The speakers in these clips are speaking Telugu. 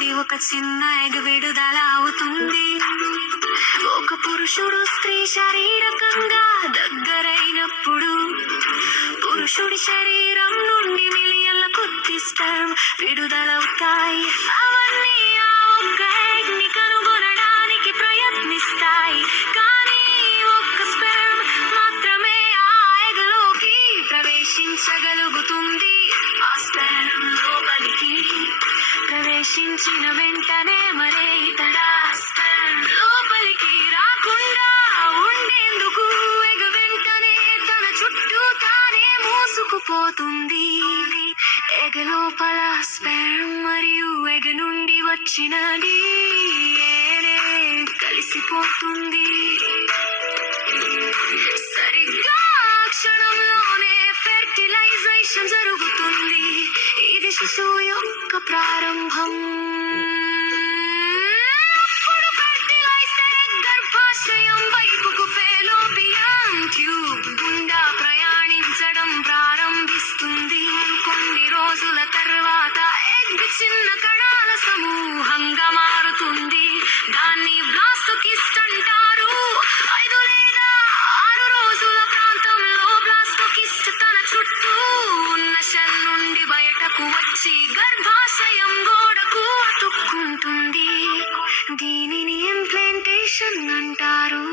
నుండి ఒక చిన్న ఎగ్ విడుదల అవుతుంది. ఒక పురుషుడు స్త్రీ శారీరకంగా దగ్గరైనప్పుడు పురుషుడి శరీరం నుండి మిలియన్ల కొద్ది స్పెర్మ్ విడుదలవుతాయి. అవన్నీ ఆ ఒక్క ఎగ్ ని కనుగొనడానికి ప్రయత్నిస్తాయి. కానీ ఒక్క స్పెర్మ్ మాత్రమే ఆ ఎగ్ లోకి ప్రవేశించగలుగుతుంది. ఆ స్పెర్మ్ లోపలికి ప్రవేశించిన వెంటనే మరే ఇతర స్పెర్మ్ లోపలికి రాకుండా ఉండేందుకు ఎగ్ వెంటనే తన చుట్టూ తానే మూసుకుపోతుంది. ఎగ్ లోపల స్పెర్మ్ మరియు ఎగ్ నుండి వచ్చిన DNA కలిసిపోతుంది. సరిగ్గా క్షణంలోనే ఫెర్టిలైజేషన్ జరుగుతుంది. ఇది శిశువు యొక్క ప్రారంభం. అప్పుడు ఫెర్టిలైజ్డ్ ఎగ్ గర్భాశయం వైపుకు ఫెలోపియన్ ట్యూబ్ గుండా ప్రయాణించడం ప్రారంభిస్తుంది. కొన్ని రోజుల తర్వాత ఎగ్ చిన్న కణాల సమూహంగా మారుతుంది. దాన్ని బ్లాస్టోకిస్ట్ అంటారు. 5 లేదా 6 రోజుల ప్రాంతంలో బ్లాస్టోకిస్ట్ తన చుట్టూ ఉన్న షెల్ నుండి బయటకు వచ్చి గర్భాశయం గోడకు అతుక్కుంటుంది. దీనిని ఇంప్లాంటేషన్ అంటారు.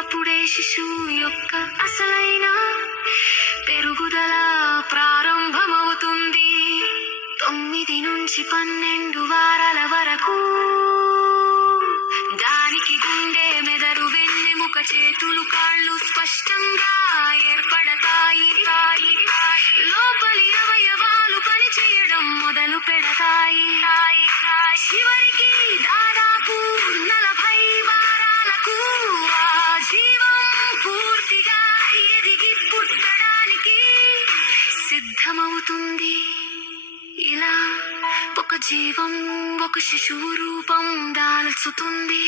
అప్పుడే శిశువు యొక్క అసలైన పెరుగుదల ప్రారంభమవుతుంది. 9 నుంచి 12 వారాల వరకు దానికి గుండె, మెదడు, వెన్నెముక, చేతులు, కాళ్ళు స్పష్టంగా ఏర్పడతాయి. లోపలి అవయవాలు పనిచేయడం మొదలు పెడతాయి. చివరికి దాదాపు 40 వారాలకు ఆ జీవం పూర్తిగా ఎదిగి పుట్టడానికి సిద్ధమవుతుంది. ఇలా ఒక జీవం ఒక శిశువు రూపం దాల్చుతుంది.